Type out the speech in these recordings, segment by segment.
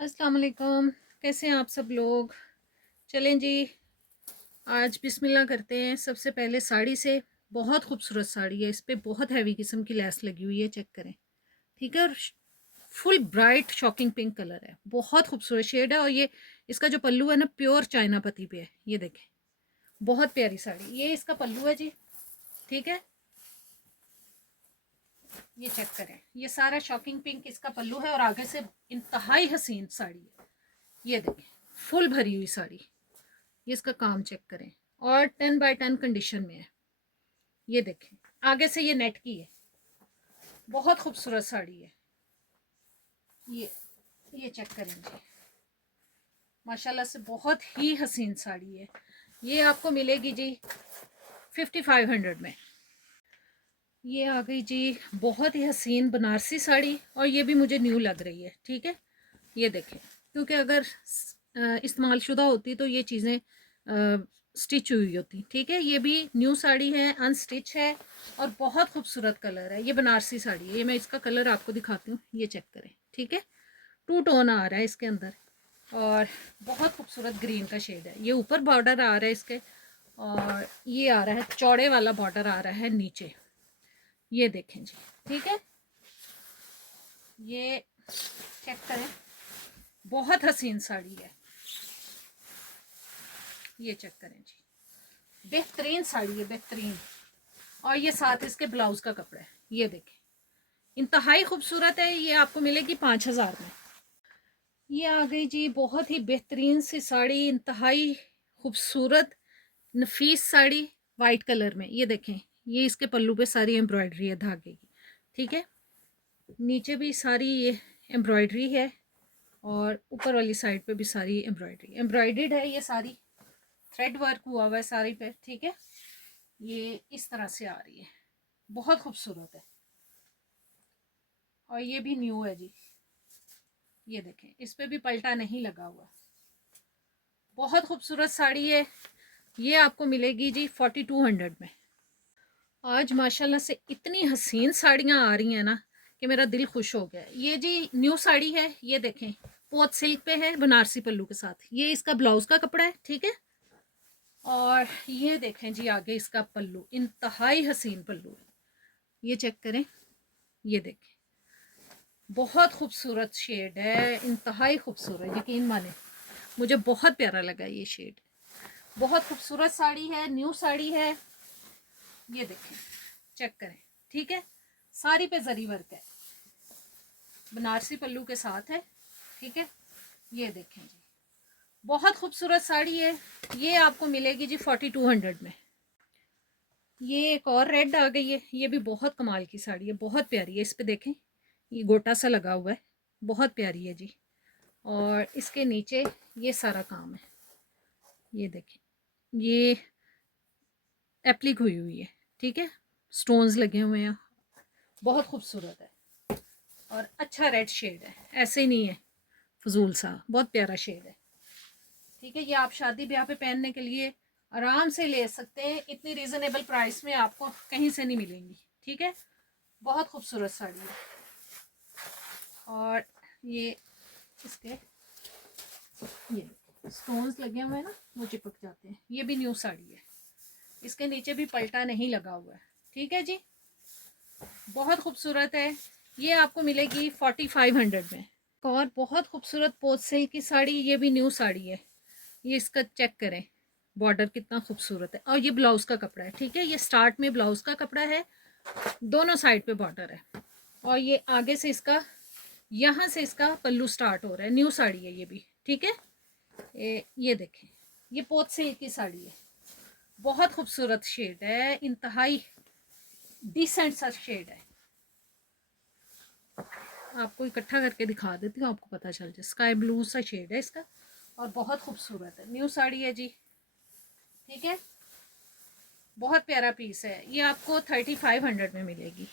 अस्सलाम वालेकुम। कैसे हैं आप सब लोग। चलें जी, आज बिस्मिल्लाह करते हैं। सबसे पहले साड़ी से, बहुत खूबसूरत साड़ी है, इस पे बहुत हैवी किस्म की लेस लगी हुई है, चेक करें। ठीक है, और full bright shocking pink colour है, बहुत खूबसूरत शेड है। और ये इसका जो पल्लू है ना, प्योर चाइना पत्ती पे है, ये देखें, बहुत प्यारी साड़ी। ये इसका पल्लू है जी। ठीक है, ये चेक करें, ये सारा शॉकिंग पिंक इसका पल्लू है और आगे से इंतहाई हसीन साड़ी है। ये देखें, फुल भरी हुई साड़ी। ये इसका काम चेक करें, और 10x10 कंडीशन में है। ये देखें, आगे से ये नेट की है, बहुत खूबसूरत साड़ी है। ये चेक करें जी, माशाल्लाह से बहुत ही हसीन साड़ी है। ये आपको मिलेगी जी 5500 में। ये आ गई जी बहुत ही हसीन बनारसी साड़ी, और ये भी मुझे न्यू लग रही है। ठीक है, ये देखें, क्योंकि अगर इस्तेमाल शुदा होती तो ये चीज़ें स्टिच हुई होती। ठीक है, ये भी न्यू साड़ी है, अनस्टिच है, और बहुत खूबसूरत कलर है। ये बनारसी साड़ी है, ये मैं इसका कलर आपको दिखाती हूँ, ये चेक करें। ठीक है, टू टोन आ रहा है इसके अंदर, और बहुत खूबसूरत ग्रीन का शेड है। ये ऊपर बॉर्डर आ रहा है इसके, और ये आ रहा है चौड़े वाला बॉर्डर आ रहा है नीचे। ये देखें जी। ठीक है, ये चेक करें, बहुत हसीन साड़ी है। ये चेक करें जी, बेहतरीन साड़ी है, बेहतरीन। और ये साथ इसके ब्लाउज का कपड़ा है, ये देखें, इंतहाई खूबसूरत है। ये आपको मिलेगी 5000 में। ये आ गई जी बहुत ही बेहतरीन सी साड़ी, इंतहाई खूबसूरत नफीस साड़ी, वाइट कलर में। ये देखें, ये इसके पल्लू पे सारी एम्ब्रॉयडरी है धागे की। ठीक है, नीचे भी सारी ये एम्ब्रॉयडरी है, और ऊपर वाली साइड पे भी सारी एम्ब्रॉयडरी एम्ब्रॉयडर्ड है। ये सारी थ्रेड वर्क हुआ हुआ है साड़ी पे। ठीक है, ये इस तरह से आ रही है, बहुत खूबसूरत है, और ये भी न्यू है जी। ये देखें, इस पे भी पल्टा नहीं लगा हुआ, बहुत खूबसूरत साड़ी है। ये आपको मिलेगी जी 4200 में। आज माशाल्लाह से इतनी हसीन साड़ियाँ आ रही हैं ना कि मेरा दिल खुश हो गया। ये जी न्यू साड़ी है, ये देखें, पोत सिल्क पे है, बनारसी पल्लू के साथ। ये इसका ब्लाउज का कपड़ा है। ठीक है, और ये देखें जी आगे इसका पल्लू, इंतहाई हसीन पल्लू है। ये चेक करें, ये देखें, बहुत खूबसूरत शेड है, इंतहाई खूबसूरत, यकीन माने मुझे बहुत प्यारा लगा ये शेड। बहुत खूबसूरत साड़ी है, न्यू साड़ी है। ये देखें, चेक करें। ठीक है, साड़ी पे जरी वर्क है, बनारसी पल्लू के साथ है। ठीक है, ये देखें जी, बहुत खूबसूरत साड़ी है। ये आपको मिलेगी जी 4200 में। ये एक और रेड आ गई है, ये भी बहुत कमाल की साड़ी है, बहुत प्यारी है। इस पे देखें, ये गोटा सा लगा हुआ है, बहुत प्यारी है जी। और इसके नीचे ये सारा काम है, ये देखें, ये एप्लिक हुई हुई है। ठीक है, स्टोन्स लगे हुए हैं, बहुत खूबसूरत है, और अच्छा रेड शेड है, ऐसे ही नहीं है फजूल सा, बहुत प्यारा शेड है। ठीक है, ये आप शादी ब्याह पे पहनने के लिए आराम से ले सकते हैं, इतनी रीज़नेबल प्राइस में आपको कहीं से नहीं मिलेंगी। ठीक है, बहुत खूबसूरत साड़ी है, और ये इसके ये स्टोन्स लगे हुए हैं ना, वो चिपक जाते हैं। ये भी न्यू साड़ी है, इसके नीचे भी पल्टा नहीं लगा हुआ है। ठीक है जी, बहुत खूबसूरत है। ये आपको मिलेगी 4500 में। और बहुत खूबसूरत पोत सिल्क की साड़ी, ये भी न्यू साड़ी है। ये इसका चेक करें, बॉर्डर कितना खूबसूरत है, और ये ब्लाउज का कपड़ा है। ठीक है, ये स्टार्ट में ब्लाउज का कपड़ा है, दोनों साइड पे बॉर्डर है, और ये आगे से इसका, यहाँ से इसका पल्लू स्टार्ट हो रहा है। न्यू साड़ी है ये भी। ठीक है, ये देखें, ये पोत सिल्क की साड़ी है, बहुत खूबसूरत शेड है, इंतहाई डिसेंट सा शेड है। आपको इकट्ठा करके दिखा देती हूँ, आपको पता चल जाए। स्काई ब्लू सा शेड है इसका, और बहुत खूबसूरत है, न्यू साड़ी है जी। ठीक है, बहुत प्यारा पीस है। ये आपको 3500 में मिलेगी।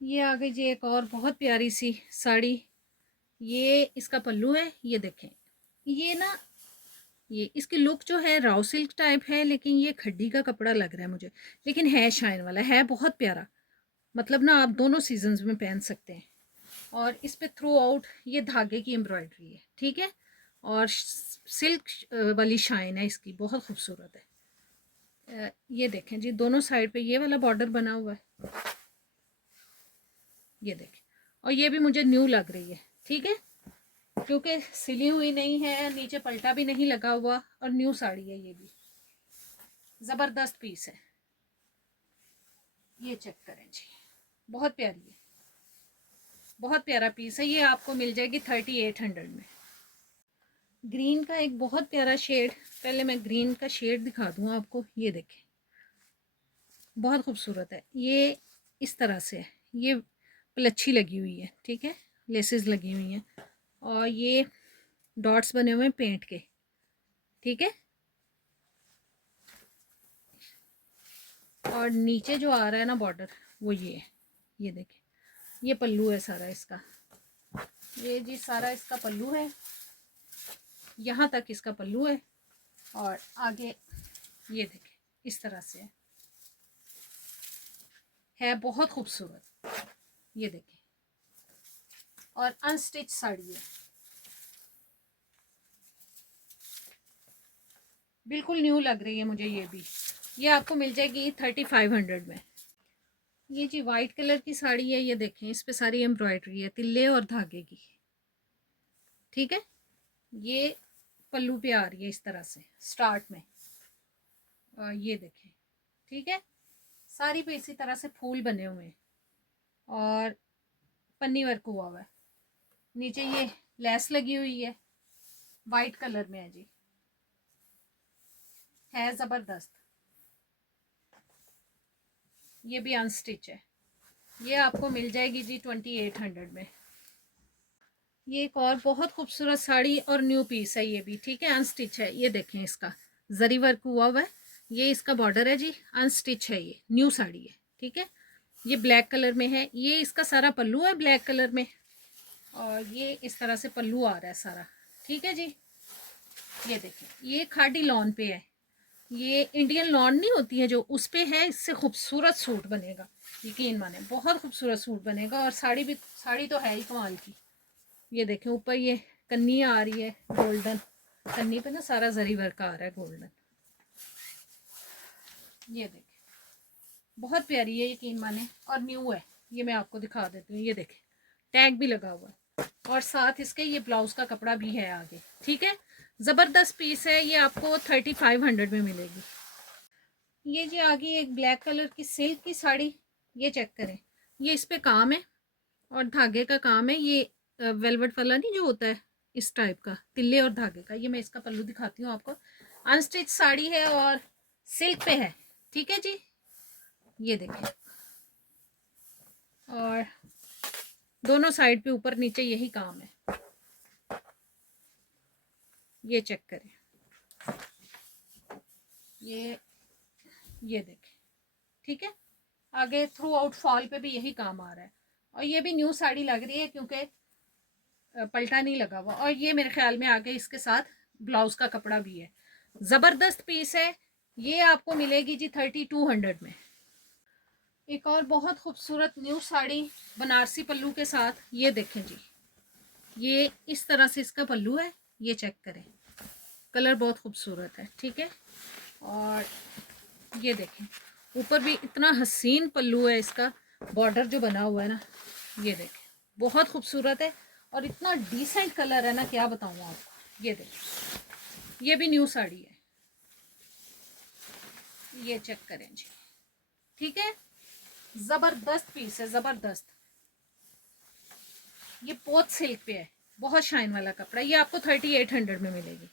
ये आ गई जी एक और बहुत प्यारी सी साड़ी, ये इसका पल्लू है, ये देखें। ये ना, ये इसकी लुक जो है राव सिल्क टाइप है, लेकिन ये खड्डी का कपड़ा लग रहा है मुझे, लेकिन है शाइन वाला, है बहुत प्यारा। मतलब ना आप दोनों सीजन्स में पहन सकते हैं, और इस पे थ्रू आउट ये धागे की एम्ब्रॉयडरी है, ठीक है। और सिल्क वाली शाइन है इसकी, बहुत खूबसूरत है। ये देखें जी, दोनों साइड पे ये वाला बॉर्डर बना हुआ है, ये देखें। और ये भी मुझे न्यू लग रही है, ठीक है, क्योंकि सिली हुई नहीं है, नीचे पल्टा भी नहीं लगा हुआ, और न्यू साड़ी है। ये भी ज़बरदस्त पीस है, ये चेक करें जी, बहुत प्यारी है, बहुत प्यारा पीस है। ये आपको मिल जाएगी 3800 में। ग्रीन का एक बहुत प्यारा शेड, पहले मैं ग्रीन का शेड दिखा दूँ आपको। ये देखें, बहुत खूबसूरत है। ये इस तरह से है, ये पलच्छी लगी हुई है, ठीक है, लेसेस लगी हुई हैं, और ये डॉट्स बने हुए हैं पेंट के, ठीक है। और नीचे जो आ रहा है ना बॉर्डर, वो ये है, ये देखें। ये पल्लू है सारा इसका, ये जी सारा इसका पल्लू है, यहाँ तक इसका पल्लू है। और आगे ये देखें, इस तरह से है बहुत खूबसूरत, ये देखें। और अनस्टिच साड़ी है, बिल्कुल न्यू लग रही है मुझे ये भी। ये आपको मिल जाएगी 3500 में। ये जी वाइट कलर की साड़ी है, ये देखें, इस पे सारी एम्ब्रॉयडरी है, तिल्ले और धागे की, ठीक है। ये पल्लू पे आ रही है इस तरह से स्टार्ट में, और ये देखें, ठीक है। साड़ी पे इसी तरह से फूल बने हुए हैं, और पन्नी वर्क हुआ हुआ है। नीचे ये लेस लगी हुई है, वाइट कलर में है जी, है ज़बरदस्त। ये भी अनस्टिच है, ये आपको मिल जाएगी जी 2800 में। ये एक और बहुत खूबसूरत साड़ी और न्यू पीस है ये भी, ठीक है, अनस्टिच है। ये देखें, इसका जरी वर्क हुआ हुआ है, ये इसका बॉर्डर है जी, अनस्टिच है, ये न्यू साड़ी है, ठीक है। ये ब्लैक कलर में है, ये इसका सारा पल्लू है ब्लैक कलर में, और ये इस तरह से पल्लू आ रहा है सारा, ठीक है जी। ये देखें, ये खादी लॉन पे है, ये इंडियन लॉन नहीं होती है जो, उस पे है। इससे खूबसूरत सूट बनेगा, यकीन माने, बहुत खूबसूरत सूट बनेगा। और साड़ी भी, साड़ी तो है ही कमाल की। ये देखें, ऊपर ये कन्नी आ रही है गोल्डन, कन्नी पे ना सारा जरी वर्क आ रहा है गोल्डन। ये देखें, बहुत प्यारी है, यकीन माने, और न्यू है। ये मैं आपको दिखा देती हूँ, ये देखें, टैग भी लगा हुआ है, और साथ इसके ये ब्लाउज का कपड़ा भी है आगे, ठीक है। ज़बरदस्त पीस है, ये आपको 3500 में मिलेगी। ये जी आगे एक ब्लैक कलर की सिल्क की साड़ी, ये चेक करें, ये इस पे काम है, और धागे का काम है। ये वेलवेट वाला नहीं जो होता है, इस टाइप का तिल्ले और धागे का। ये मैं इसका पल्लू दिखाती हूँ आपको। अनस्टिच साड़ी है और सिल्क पे है, ठीक है जी। ये देखें, और दोनों साइड पे ऊपर नीचे यही काम है, ये चेक करें। ये देखें, ठीक है। आगे थ्रू आउट फॉल पे भी यही काम आ रहा है, और ये भी न्यू साड़ी लग रही है क्योंकि पल्टा नहीं लगा हुआ। और ये मेरे ख्याल में आगे इसके साथ ब्लाउज का कपड़ा भी है। ज़बरदस्त पीस है, ये आपको मिलेगी जी 3200 में। एक और बहुत खूबसूरत न्यू साड़ी बनारसी पल्लू के साथ, ये देखें जी, ये इस तरह से इसका पल्लू है, ये चेक करें, कलर बहुत खूबसूरत है, ठीक है। और ये देखें, ऊपर भी इतना हसीन पल्लू है इसका, बॉर्डर जो बना हुआ है ना, ये देखें, बहुत खूबसूरत है, और इतना डिसेंट कलर है ना, क्या बताऊँ आपको। ये देखें, ये भी न्यू साड़ी है, ये चेक करें जी, ठीक है। ज़बरदस्त पीस है, ज़बरदस्त। ये पोत सिल्क पे है, बहुत शाइन वाला कपड़ा, ये आपको 3800 में मिलेगी।